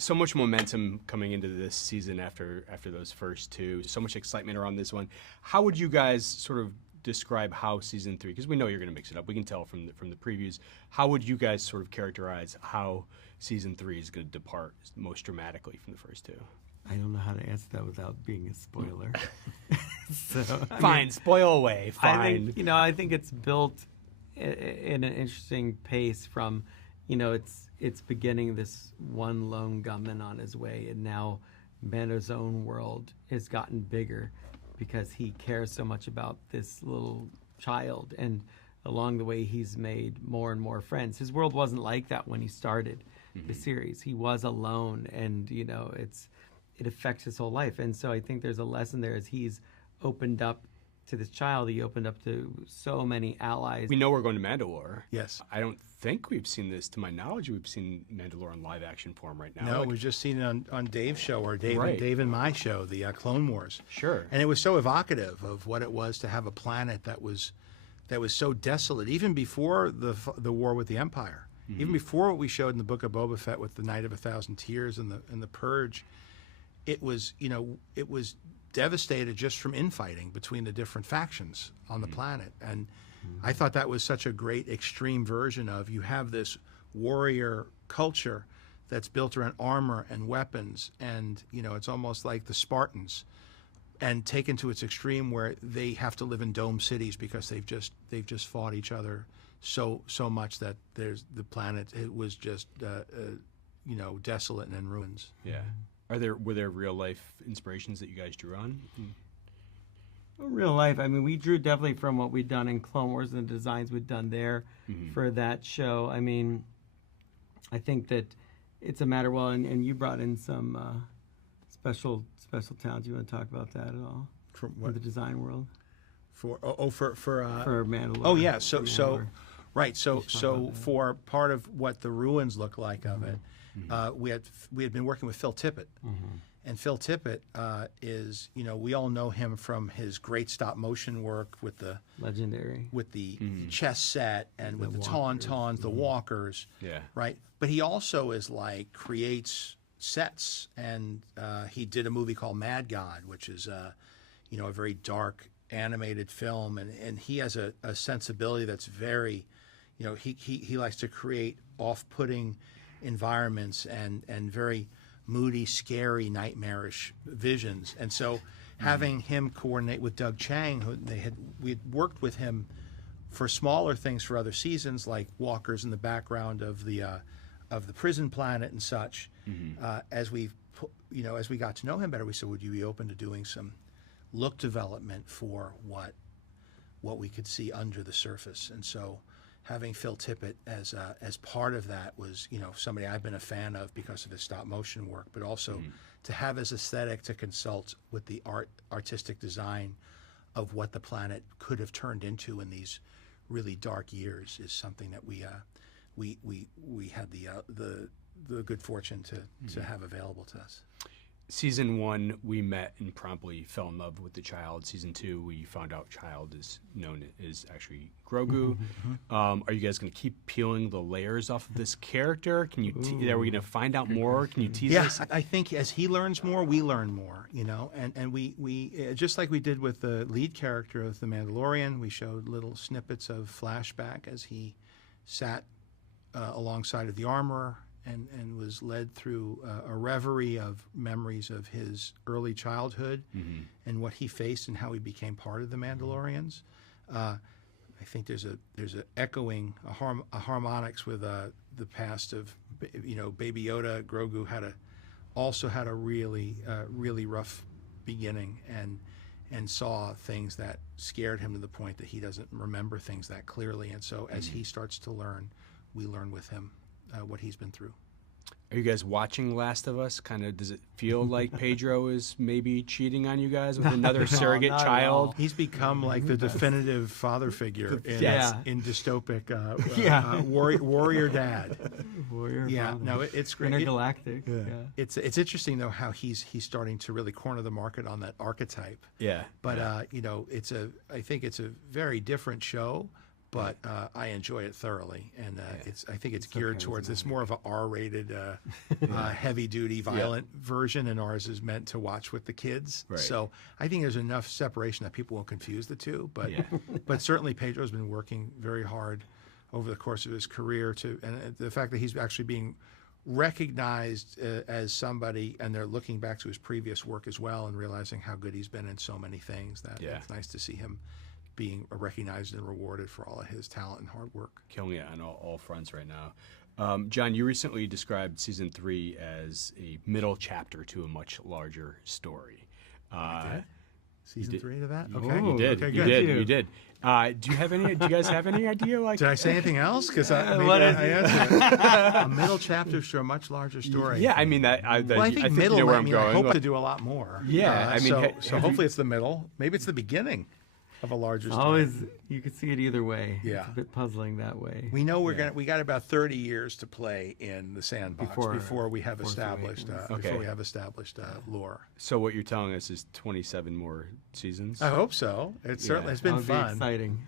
So much momentum coming into this season after those first two. So much excitement around this one. How would you guys sort of describe how season 3? Because we know you're going to mix it up. We can tell from the previews. How would you guys sort of characterize how season 3 is going to depart most dramatically from the first two? I don't know how to answer that without being a spoiler. Fine, spoil away. Fine. I think it's built in an interesting pace from, it's beginning this one lone gunman on his way, and now Mando's own world has gotten bigger because he cares so much about this little child, and along the way he's made more and more friends. His world wasn't like that when he started the series. He was alone, and it affects his whole life. And so I think there's a lesson there as he's opened up to this child. He opened up to so many allies. We know we're going to Mandalore. Yes. I don't think we've seen this, to my knowledge, we've seen Mandalore in live action form right now. No, we've just seen it on Dave's show, or Dave and my show, the Clone Wars. Sure. And it was so evocative of what it was to have a planet that was so desolate, even before the war with the Empire. Even before what we showed in the Book of Boba Fett with the Night of a Thousand Tears and the Purge, it was devastated just from infighting between the different factions on the planet. And I thought that was such a great extreme version of, you have this warrior culture that's built around armor and weapons, and it's almost like the Spartans, and taken to its extreme where they have to live in dome cities because they've just fought each other so much that the planet, it was just desolate and in ruins. Yeah. Were there real life inspirations that you guys drew on? Real life, I mean, we drew definitely from what we'd done in Clone Wars and the designs we'd done there for that show. I mean, I think that it's a matter, and you brought in some special talents. You want to talk about that at all? For the design world? For Mandalore. Oh yeah, so right. So for part of what the ruins look like of it, we had been working with Phil Tippett, and Phil Tippett is, we all know him from his great stop motion work with the legendary, with the chess set and with the Tauntauns, the walkers, right. But he also is creates sets, and he did a movie called Mad God, which is a very dark animated film, and he has a sensibility that's very, he likes to create off-putting environments and very moody, scary, nightmarish visions. And so having him coordinate with Doug Chang, we had worked with him for smaller things for other seasons, like walkers in the background of the prison planet and such. As we got to know him better, we said, would you be open to doing some look development for what we could see under the surface? And so having Phil Tippett as part of that was, somebody I've been a fan of because of his stop motion work, but also to have his aesthetic to consult with the artistic design of what the planet could have turned into in these really dark years is something that we had the good fortune to have available to us. Season 1, we met and promptly fell in love with the child. Season 2, we found out child is known as actually Grogu. Are you guys going to keep peeling the layers off of this character? Can you? Are we going to find out more? Can you tease us? Yeah, I think as he learns more, we learn more. And we just like we did with the lead character of the Mandalorian, we showed little snippets of flashback as he sat alongside of the armorer and was led through a reverie of memories of his early childhood and what he faced and how he became part of the Mandalorians. I think there's a echoing a harmonics with the past of Baby Yoda. Grogu also had a really rough beginning and saw things that scared him to the point that he doesn't remember things that clearly. And so as he starts to learn, we learn with him what he's been through. Are you guys watching Last of Us? Kind of, does it feel like Pedro is maybe cheating on you guys with another surrogate child? He's become like the definitive father figure in dystopic warrior dad. Warrior father. No, it's great. Intergalactic. It's interesting though how he's starting to really corner the market on that archetype. Yeah. But I think it's a very different show, but I enjoy it thoroughly, and I think it's geared towards. It's more of a R-rated, heavy-duty, violent version, and ours is meant to watch with the kids. Right. So I think there's enough separation that people won't confuse the two. But but certainly Pedro's been working very hard over the course of his career and the fact that he's actually being recognized as somebody, and they're looking back to his previous work as well and realizing how good he's been in so many things. It's nice to see him being recognized and rewarded for all of his talent and hard work. Killing it on all fronts right now. John, you recently described season 3 as a middle chapter to a much larger story. Season 3 of that? Okay, Okay. you did. Okay, You good. did. You did. Do you guys have any idea? Like, Did I say anything else? Because I answered it. A middle chapter to a much larger story. yeah, I mean that. Well, I think middle. you know where I I'm mean, going. I hope Like, to do a lot more. Yeah, I mean, so hopefully it's the middle. Maybe it's the beginning of a larger story. Always, you could see it either way. Yeah. It's a bit puzzling that way. We know we got about 30 years to play in the sandbox before we have Force established Awakens. lore. So what you're telling us is 27 more seasons. I hope so. It's certainly it's been That would be fun. exciting.